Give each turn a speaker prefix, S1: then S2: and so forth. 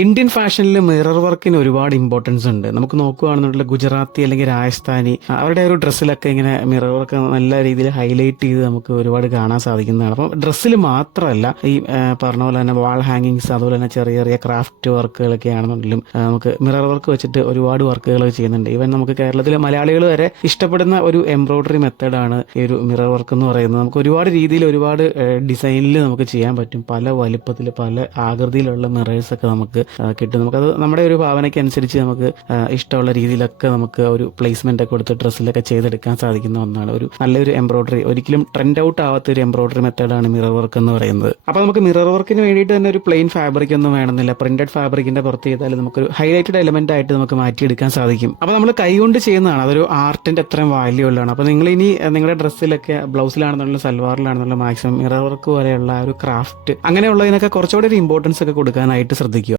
S1: Indian ഫാഷനിൽ mirror വർക്കിന് ഒരുപാട് ഇമ്പോർട്ടൻസ് ഉണ്ട്. നമുക്ക് നോക്കുകയാണെന്നുണ്ടെങ്കിൽ ഗുജറാത്തി അല്ലെങ്കിൽ രാജസ്ഥാനി അവരുടെ ഒരു ഡ്രസ്സിലൊക്കെ ഇങ്ങനെ മിറർ വർക്ക് നല്ല രീതിയിൽ ഹൈലൈറ്റ് ചെയ്ത് നമുക്ക് ഒരുപാട് കാണാൻ സാധിക്കുന്നതാണ്. അപ്പം ഡ്രസ്സിൽ മാത്രമല്ല ഈ പറഞ്ഞ പോലെ തന്നെ വാൾ ഹാങ്ങിങ്സ് അതുപോലെ തന്നെ ചെറിയ ചെറിയ ക്രാഫ്റ്റ് വർക്കുകളൊക്കെ ആണെന്നുണ്ടെങ്കിലും നമുക്ക് മിറർ വർക്ക് വെച്ചിട്ട് ഒരുപാട് വർക്കുകൾ ചെയ്യുന്നുണ്ട്. ഈവൻ നമുക്ക് കേരളത്തിലെ മലയാളികൾ വരെ ഇഷ്ടപ്പെടുന്ന ഒരു എംബ്രോയിഡറി മെത്തേഡാണ് ഈ ഒരു മിറർ വർക്ക് എന്ന് പറയുന്നത്. നമുക്ക് ഒരുപാട് രീതിയിൽ ഒരുപാട് ഡിസൈനിൽ നമുക്ക് ചെയ്യാൻ പറ്റും. പല വലിപ്പത്തിൽ പല ആകൃതിയിലുള്ള മിറേഴ്സ് ഒക്കെ നമുക്ക് കിട്ടും. നമുക്കത് നമ്മുടെ ഒരു ഭാവനയ്ക്കനുസരിച്ച് നമുക്ക് ഇഷ്ടമുള്ള രീതിയിലൊക്കെ നമുക്ക് ഒരു പ്ലേസ്മെന്റ് ഒക്കെ കൊടുത്ത് ഡ്രസ്സിലൊക്കെ ചെയ്തെടുക്കാൻ സാധിക്കുന്ന ഒന്നാണ്. ഒരു നല്ലൊരു എംബ്രോയിഡറി ഒരിക്കലും ട്രെൻഡ് ഔട്ട് ആവാത്ത ഒരു എംബ്രോയിഡറി മെത്തേഡാണ് മിറർ വർക്ക് എന്ന് പറയുന്നത്. അപ്പോൾ നമുക്ക് മിറർ വർക്കിന് വേണ്ടിയിട്ട് തന്നെ ഒരു പ്ലെയിൻ ഫാബ്രിക് ഒന്നും വേണമെന്നില്ല. പ്രിന്റഡ് ഫാബ്രിക്കിന്റെ പുറത്ത് ചെയ്താൽ നമുക്കൊരു ഹൈലൈറ്റഡ് എലമെന്റ് ആയിട്ട് നമുക്ക് മാറ്റിയെടുക്കാൻ സാധിക്കും. അപ്പോൾ നമ്മൾ കൈകൊണ്ട് ചെയ്യുന്നതാണ്. അതൊരു ആർട്ടിന്റെ അത്രയും വാല്യൂ ഉള്ളതാണ്. അപ്പോൾ നിങ്ങൾ ഇനി നിങ്ങളുടെ ഡ്രസ്സിലൊക്കെ ബ്ലൗസിലാണെന്നുള്ള സൽവാറിലാണെന്നുള്ള മാക്സിമം മിറർ വർക്ക് പോലെയുള്ള ഒരു ക്രാഫ്റ്റ് അങ്ങനെയുള്ളതിനൊക്കെ കുറച്ചുകൂടി ഒരു ഇമ്പോർട്ടൻസ് ഒക്കെ കൊടുക്കാനായിട്ട് ശ്രദ്ധിക്കുക.